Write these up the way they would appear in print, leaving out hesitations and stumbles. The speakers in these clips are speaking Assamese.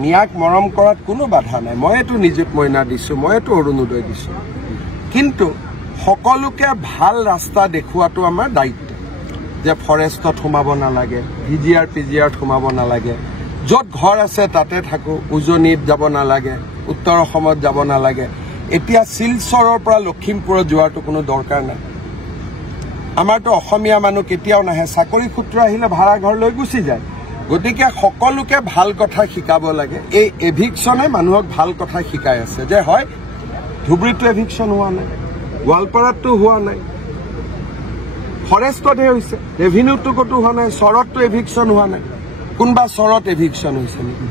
মিয়াক মৰম কৰাত কোনো বাধা নাই। মইতো নিযুত মইনা দিছো, মইতো অৰুণোদয় দিছো, কিন্তু সকলোকে ভাল ৰাস্তা দেখুৱাটো আমাৰ দায়িত্ব। যে ফৰেষ্টত সোমাব নালাগে, ভিজিআৰ পিজিআৰত সোমাব নালাগে, য'ত ঘৰ আছে তাতে থাকো, উজনিত যাব নালাগে, উত্তৰ অসমত যাব নালাগে। এতিয়া শিলচৰৰ পৰা লখিমপুৰত যোৱাটো কোনো দৰকাৰ নাই। আমাৰতো অসমীয়া মানুহ কেতিয়াও নাহে, চাকৰি সূত্ৰ আহিলে ভাড়া ঘৰ লৈ গুচি যায়। গতিকে সকলোকে ভাল কথা শিকাব লাগে। এই এভিকশ্যনে মানুহক ভাল কথা শিকাই আছে যে হয় ধুবুৰীতো এভিকশ্যন হোৱা নাই, গোৱালপাৰাতো হোৱা নাই, ফৰেষ্টতহে হৈছে, ৰেভিনিউটো ক'তো হোৱা নাই, চৰতটো এভিকশ্যন হোৱা নাই। কোনোবা চৰত এভিকশ্যন হৈছে নেকি?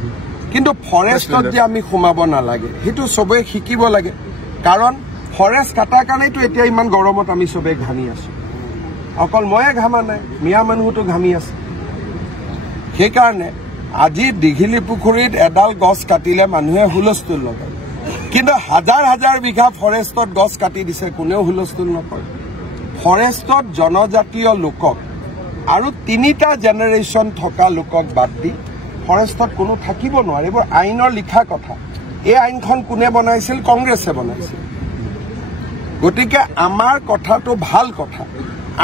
কিন্তু ফৰেষ্টত যে আমি সোমাব নালাগে সেইটো চবেই শিকিব লাগে। কাৰণ ফৰেষ্ট কাটাৰ কাৰণেতো এতিয়া ইমান গৰমত আমি চবেই ঘামি আছো। অকল ময়ে ঘামা নাই, মিয়া মানুহতো ঘামি আছে। সেইকাৰণে আজি দীঘিলী পুখুৰীত এডাল গছ কাটিলে মানুহে হুলস্থুল লগায়, কিন্তু হাজাৰ হাজাৰ বিঘা ফৰেষ্টত গছ কাটি দিছে, কোনেও হুলস্থুল নকৰে। ফৰেষ্টত জনজাতীয় লোকক আৰু 3টা জেনেৰেশ্যন থকা লোকক বাদ দি ফৰেষ্টত কোনো থাকিব নোৱাৰে। এইবোৰ আইনৰ লিখা কথা। এই আইনখন কোনে বনাইছিল? কংগ্ৰেছে বনাইছিল। গতিকে আমাৰ কথাটো ভাল কথা।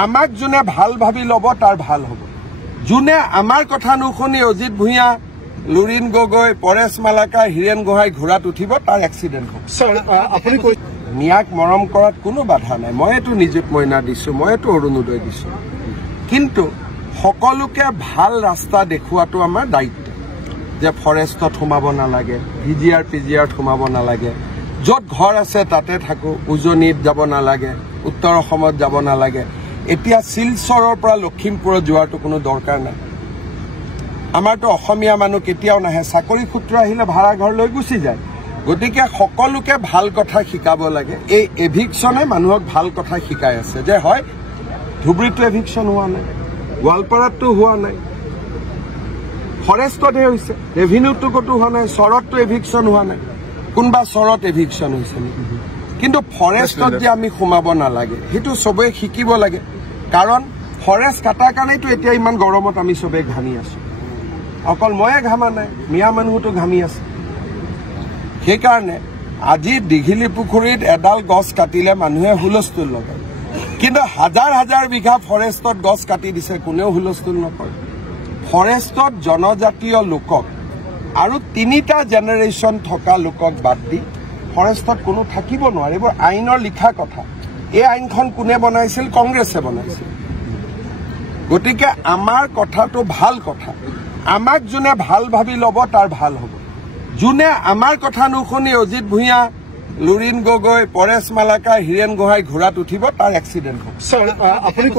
আমাক যোনে ভাল ভাবি ল'ব তাৰ ভাল হ'ব। যোনে আমাৰ কথা নুশুনি অজিত ভূঞা, লুৰিণ গগৈ, পৰেশ মালাকাৰ, হীৰেণ গোহাঁই ঘোঁৰাত উঠিব, তাৰ এক্সিডেণ্ট হ'ব। আপুনি মিয়াক মৰম কৰাত কোনো বাধা নাই। মইতো নিযুত মইনা দিছো, মইতো অৰুণোদয় দিছো, কিন্তু সকলোকে ভাল ৰাস্তা দেখুৱাটো আমাৰ দায়িত্ব। যে ফৰেষ্টত সোমাব নালাগে, ভিজিআৰ পিজিআৰত সোমাব নালাগে, য'ত ঘৰ আছে তাতে থাকো, উজনিত যাব নালাগে, উত্তৰ অসমত যাব নালাগে। এতিয়া শিলচৰৰ পৰা লখিমপুৰত যোৱাটো কোনো দৰকাৰ নাই। আমাৰতো অসমীয়া মানুহ কেতিয়াও নাহে, চাকৰি সূত্ৰ আহিলে ভাড়া ঘৰ লৈ গুচি যায়। গতিকে সকলোকে ভাল কথা শিকাব লাগে। এই এভিকশ্যনে মানুহক ভাল কথা শিকাই আছে যে হয় ধুবুৰীতো এভিকশ্যন হোৱা নাই, গোৱালপাৰাতো হোৱা নাই, ফৰেষ্টতহে হৈছে, ৰেভিনিউটো ক'তো হোৱা নাই, চৰতটো এভিকশ্যন হোৱা নাই। কোনোবা চৰত এভিকশ্যন হৈছে নেকি? কিন্তু ফৰেষ্টত যে আমি সোমাব নালাগে সেইটো চবেই শিকিব লাগে। কাৰণ ফৰেষ্ট কাটাৰ কাৰণেতো এতিয়া ইমান গৰমত আমি চবেই ঘামি আছো। অকল ময়ে ঘামা নাই, মিয়া মানুহতো ঘামি আছে। সেইকাৰণে আজি দীঘিলী পুখুৰীত এডাল গছ কাটিলে মানুহে হুলস্থুল লগায়, কিন্তু হাজাৰ হাজাৰ বিঘা ফৰেষ্টত গছ কাটি দিছে, কোনেও হুলস্থুল নকৰে। ফৰেষ্টত জনজাতীয় লোকক আৰু 3টা জেনেৰেশ্যন থকা লোকক বাদ দি ফৰেষ্টত কোনো থাকিব নোৱাৰে। এইবোৰ আইনৰ লিখা কথা। এই আইনখন কোনে বনাইছিল? কংগ্ৰেছে বনাইছিল। গতিকে আমাৰ কথাটো ভাল কথা। আমাক যোনে ভাল ভাবি ল'ব তাৰ ভাল হ'ব। যোনে আমাৰ কথা নুশুনি অজিত ভূঞা, লুৰিণ গগৈ, পৰেশ মালাকাৰ, হীৰেণ গোহাঁই ঘোঁৰাত উঠিব, তাৰ এক্সিডেণ্ট হ'ব। আপুনি